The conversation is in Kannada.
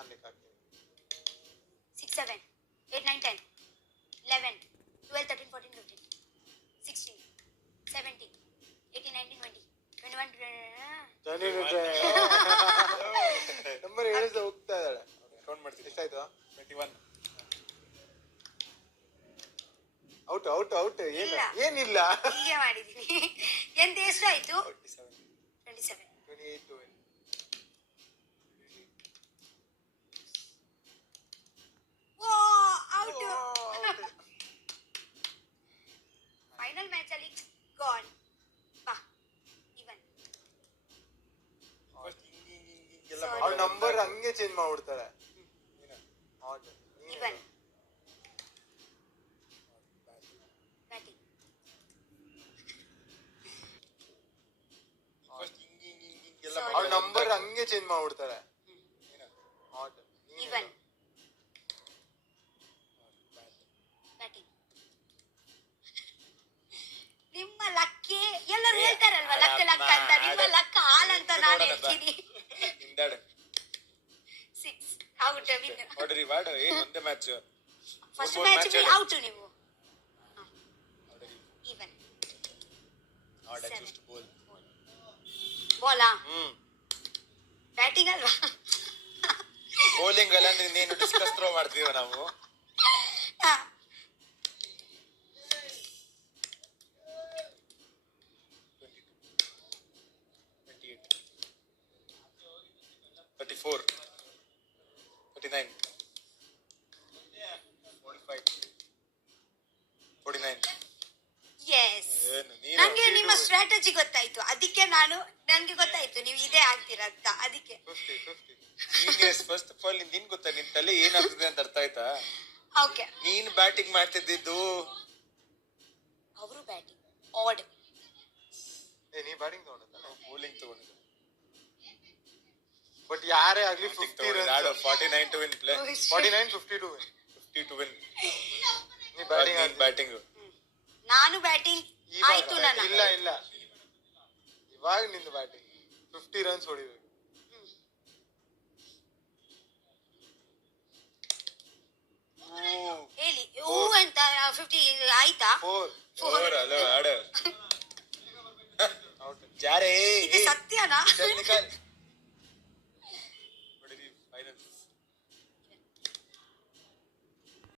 ನಾನು ಲೆಕ್ಕ ಹಾಕ್ತೀನಿ. 6, 7, 8, 9, 10, 11, 12, 13, 14, 15, 16, 17, 18, 19, 20, 21. ನಂಬರ್ ಹೇಳಿದ್ರೆ ಹೋಗ್ತಾ ಇದ್ದಾಳೆ. ಕೌಂಟ್ ಮಾಡ್ತೀನಿ. ಎಷ್ಟಾಯ್ತು? 21. Out out out. ಇಲ್ಲ. ಏನಿಲ್ಲ, ಹೀಗೆ ಮಾಡಿದೀನಿ. ಎಂತ ಎಷ್ಟು ಆಯ್ತು? 27. 28 ಓ ಔಟ್. ಫೈನಲ್ ಮ್ಯಾಚ್ ಅಲ್ಲಿ ಗಾನ್. ಬಾ ಇವನ್. ಅವ್ಳ ನಂಬರ್ ಹಂಗೆ ಚೇಂಜ್ ಮಾಡ್ಬಿಡ್ತಾಳೆ. ಇವನ್ ಬ್ಯಾಟಿಂಗ್. ಅವ್ಳ ನಂಬರ್ ಹಂಗೆ ಚೇಂಜ್ ಮಾಡ್ಬಿಡ್ತಾಳೆ. ಇವನ್ ಬ್ಯಾಟಿಂಗ್. ನಿಮ್ಮ ಲಕ್ಕಿ ಎಲ್ಲರೂ ಹೇಳ್ತಾರಲ್ವಾ ಲಕ್ಕ ಲಕ್ಕ ಅಂತ. ನಿಮ್ಮ ಲಕ್ಕ ಹಾಲ್ ಅಂತ ನಾನು ಹೇಳ್ತೀನಿ. 6 ಔಟ್. ವಿನ್. ಹೊಡ್ರಿ ವಾಡು. ಒಂದೇ ಮ್ಯಾಚ್. ಫಸ್ಟ್ ಮ್ಯಾಚ್ ಔಟ್ ನೀವು. Even. Order choose to ball. ಬಾಲಾ? ಬ್ಯಾಟಿಂಗ್ ಅಲ್ವಾ? ಬೌಲಿಂಗ್ ಅಲ್ಲ ಅಂದ್ರೆ ನೀನು ಡಿಸ್ಕಸ್ ಥ್ರೋ ಮಾಡ್ತೀವ ನಾವು. ಹಾ. 28, 34, 39, 45, 49. ಎಸ್. ಏನು ನೀನು ನಂಗೆ ನಿಮ್ಮ ಸ್ಟ್ರಾಟಜಿ ಗೊತ್ತಾಯ್ತು. ಅದಕ್ಕೆ ನನ್ಗೆ ಗೊತ್ತಾಯ್ತು ನೀವು ಇದೇ ಆಗ್ತೀರಾ ಅಂತ. ಅದಕ್ಕೆ 50. ಜೀನಿಯಸ್. ಫಸ್ಟ್ ಆಫ್ ಆಲ್ ನಿನ್ ಗೊತ್ತಾ ನಿನ್ ತಲೆ ಏನಾಗ್ತದೆ ಅಂತ ಅರ್ಥ ಆಯ್ತಾ? ಓಕೆ. ನೀನ್ ಬ್ಯಾಟಿಂಗ್ ಮಾಡ್ತಿದ್ದು. ಅವರು ಬ್ಯಾಟಿಂಗ್ ಆಡ್. ನೀ ಬ್ಯಾಟಿಂಗ್ ತಗೊಂಡ ಬೌಲಿಂಗ್ ತಗೊಂಡಿದ್ದು. ಬಟ್ ಯಾರೇ ಆಗ್ಲಿ 50 ಆಡು. Runs. 49 to win play. 49, 50 to win. 50 to win. ನೀ ಬ್ಯಾಟಿಂಗ್ ಬ್ಯಾಟಿಂಗ್. ನಾನು ಬ್ಯಾಟಿಂಗ್ ಆಯ್ತು. ನನ್ನ ಇಲ್ಲ ಇವಾಗ ನಿಂದು ಬ್ಯಾಟಿಂಗ್ 50 ರನ್ಸ್ ಹೊಡಿಬೇಕು. ಹೇಳಿ ಹೂ ಅಂತ. 50 ಆಯ್ತಾ? 4 ಅಲೋ ಆಡು. ಔಟ್. ಯಾರೇ ಇದು ಸತ್ಯನಾ? ನಿಕಾಲ್.